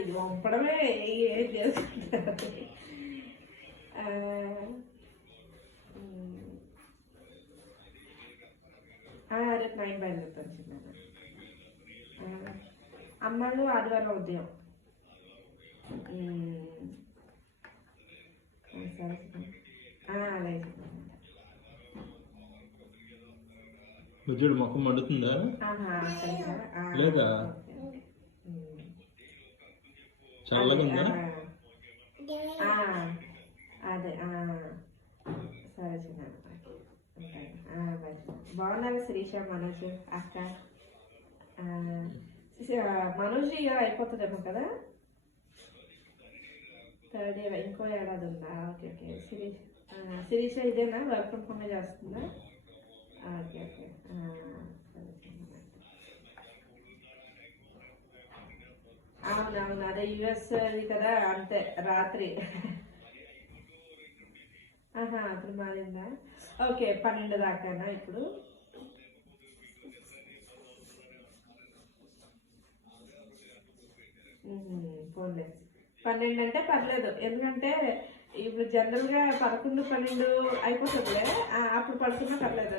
ఇది పంపడమే ఏం చేసుకుంటారు. రేపు 9 బయలుదేరుతాను చిన్న. అమ్మాళ్ళు ఆదివారం ఉదయం. సరే అలాగే చూడు మొక్కం మండుతుందా లేదా చల్లగా ఉందా? అదే సరే చిన్న బాగున్నారు శిరీష మనోజ్ అక్క. మనోజ్ ఇయర్ అయిపోతుందేమో కదా, 3rd ఇయర్ ఇంకో ఏడాది ఉందా? Okay okay. శిరీష ఇదేనా వర్క్ ఫ్రమ్ హోమ్ చేస్తుందా? ఓకే ఓకే అవునవును అదే యుఎస్ అది కదా అంతే రాత్రి. అప్పుడు మారిందా? ఓకే 12 దాకానా ఇప్పుడు? పోలే 12 అంటే పర్లేదు, ఎందుకంటే ఇప్పుడు జనరల్గా 11, 12 అయిపోతుందిలే, అప్పుడు పడుకున్నా పర్లేదు.